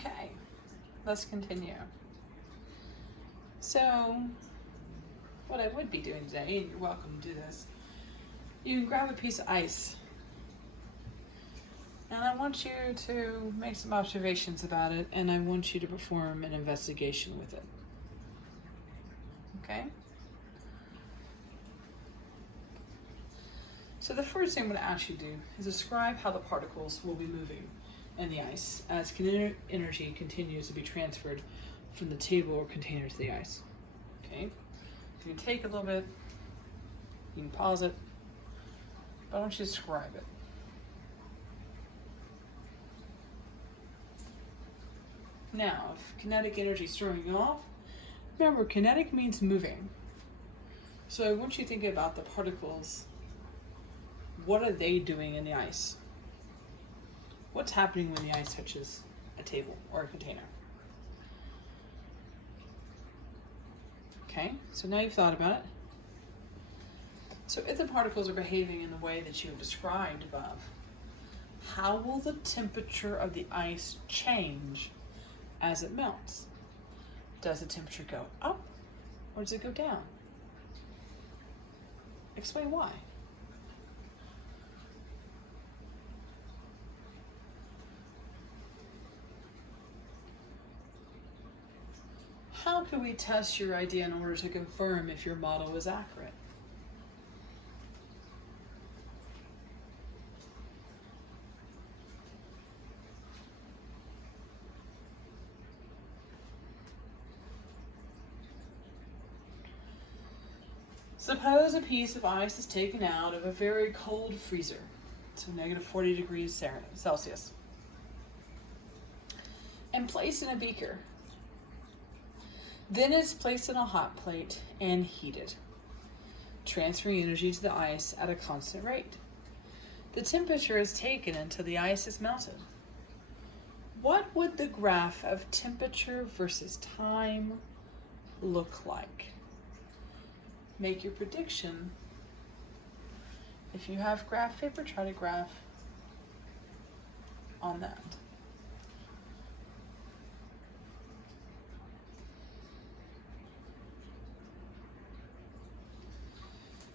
Okay, let's continue. So, what I would be doing today, and you're welcome to do this, you can grab a piece of ice. And I want you to make some observations about it, and I want you to perform an investigation with it. Okay? So the first thing I'm going to ask you to do is describe how the particles will be moving in the ice as kinetic energy continues to be transferred from the table or container to the ice. Okay? So you can take a little bit, you can pause it, but I want you to describe it. Now, if kinetic energy is throwing you off, remember kinetic means moving. So I want you to think about the particles. What are they doing in the ice? What's happening when the ice touches a table or a container? Okay, so now you've thought about it. So if the particles are behaving in the way that you have described above, how will the temperature of the ice change as it melts? Does the temperature go up or does it go down? Explain why. How can we test your idea in order to confirm if your model is accurate? Suppose a piece of ice is taken out of a very cold freezer, so negative 40 degrees Celsius, and placed in a beaker. Then it's placed in a hot plate and heated, transferring energy to the ice at a constant rate. The temperature is taken until the ice is melted. What would the graph of temperature versus time look like? Make your prediction. If you have graph paper, try to graph on that.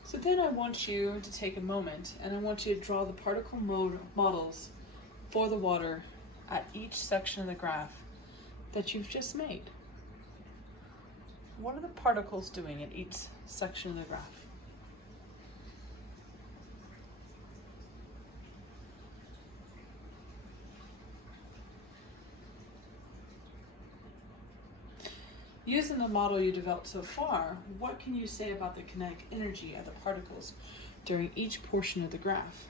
So then I want you to take a moment and I want you to draw the particle models for the water at each section of the graph that you've just made. What are the particles doing at each section of the graph? Using the model you developed so far, what can you say about the kinetic energy of the particles during each portion of the graph?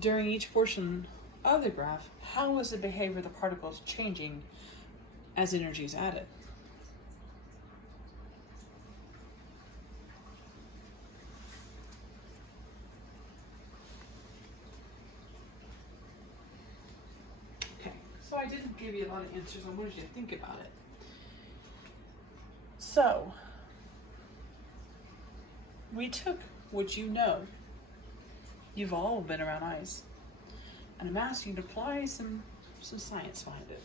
During each portion of the graph, how is the behavior of the particles changing as energy is added? So I didn't give you a lot of answers. I wanted you to think about it. So, we took what you know. You've all been around ice. And I'm asking you to apply some science behind it.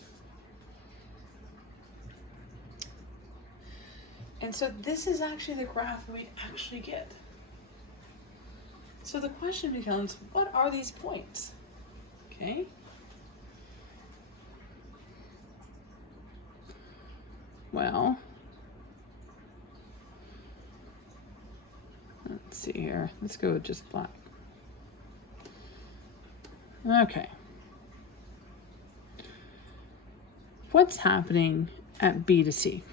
And so this is actually the graph we actually get. So the question becomes, what are these points? Okay? Well, let's see here. Let's go with just black. Okay. What's happening at B to C?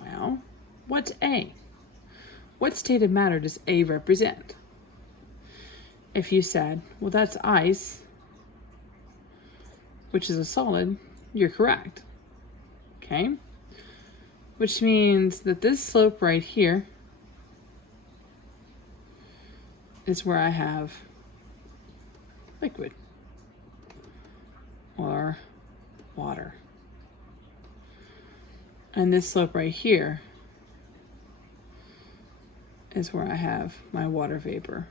Well, what's A? What state of matter does A represent? If you said, well, that's ice, which is a solid, you're correct. Okay? Which means that this slope right here is where I have liquid or water. And this slope right here is where I have my water vapor.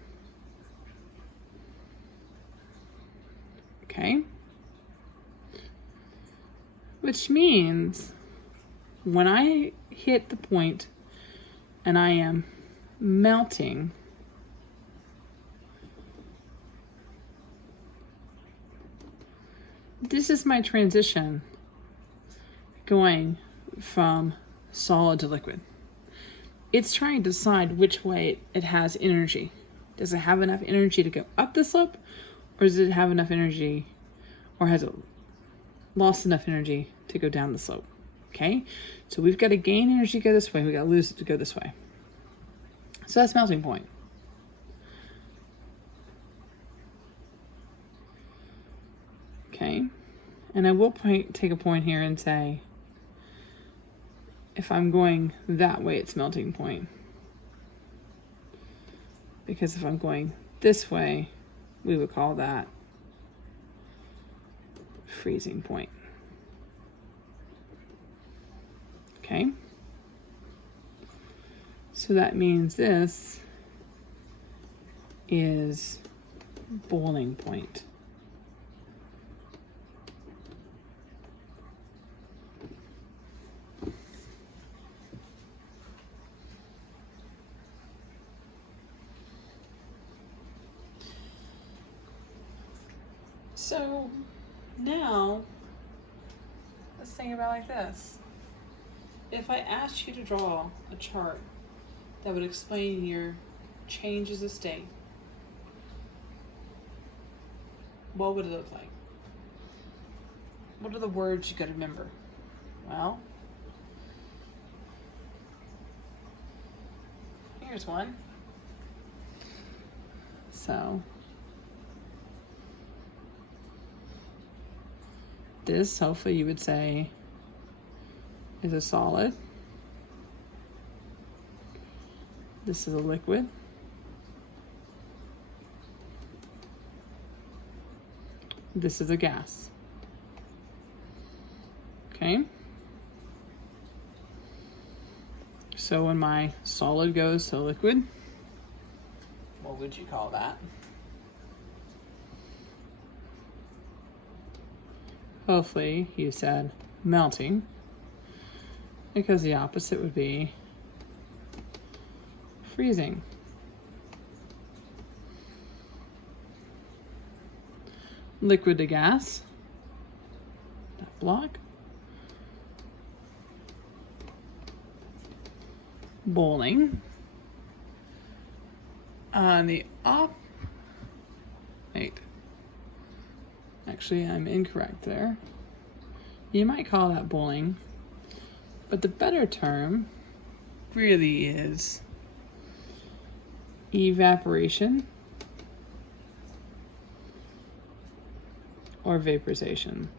Okay? Which means when I hit the point and I am melting, this is my transition going from solid to liquid. It's trying to decide which way it has energy. Does it have enough energy to go up the slope, or does it have enough energy, or has it lost enough energy to go down the slope? Okay, so we've got to gain energy to go this way, we've got to lose it to go this way. So that's melting point. Okay, and I will take a point here and say, if I'm going that way, it's melting point. Because if I'm going this way, we would call that freezing point. Okay? So that means this is boiling point. So now, let's think about it like this. If I asked you to draw a chart that would explain your changes of state, what would it look like? What are the words you got to remember? Well, here's one. So, this, hopefully you would say, is a solid. This is a liquid. This is a gas. Okay? So when my solid goes to liquid, what would you call that? Hopefully you said melting, because the opposite would be freezing. Liquid to gas, that block. Boiling. On the wait. Actually, I'm incorrect there. You might call that boiling, but the better term really is evaporation or vaporization.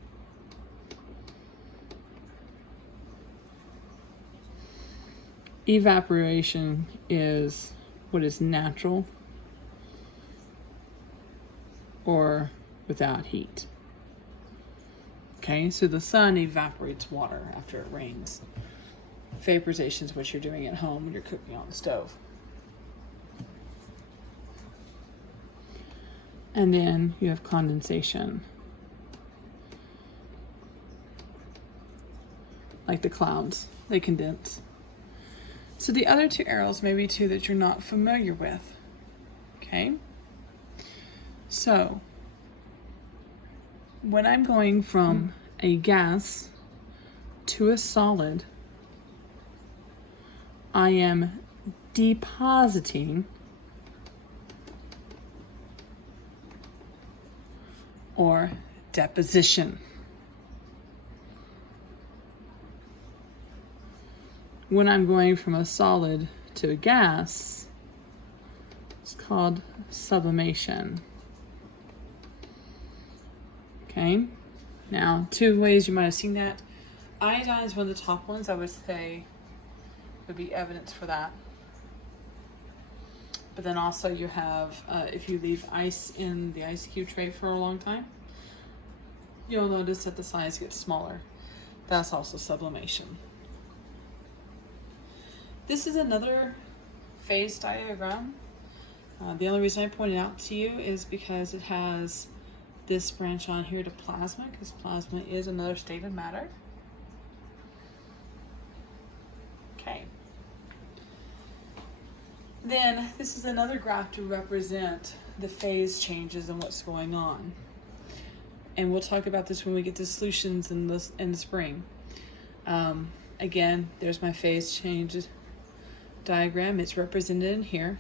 Evaporation is what is natural or without heat. Okay, so the sun evaporates water after it rains. Vaporization is what you're doing at home when you're cooking on the stove. And then you have condensation. Like the clouds, they condense. So the other two arrows may be two that you're not familiar with. Okay? So, when I'm going from a gas to a solid, I am depositing or deposition. When I'm going from a solid to a gas, it's called sublimation. Okay, now 2 ways you might have seen that. Iodine is one of the top ones I would say would be evidence for that. But then also you have, if you leave ice in the ice cube tray for a long time, you'll notice that the size gets smaller. That's also sublimation. This is another phase diagram. The only reason I point it out to you is because it has this branch on here to plasma, because plasma is another state of matter. Okay. Then this is another graph to represent the phase changes and what's going on. And we'll talk about this when we get to solutions in the spring. Again, there's my phase change diagram. It's represented in here.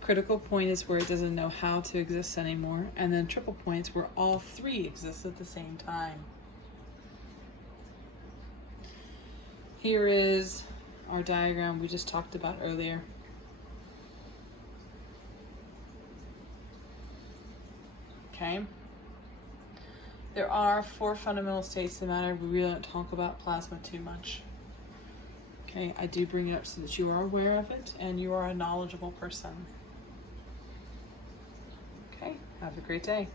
Critical point is where it doesn't know how to exist anymore. And then triple points where all three exist at the same time. Here is our diagram we just talked about earlier. Okay. There are 4 fundamental states of matter. We really don't talk about plasma too much. Okay, I do bring it up so that you are aware of it and you are a knowledgeable person. Okay, have a great day.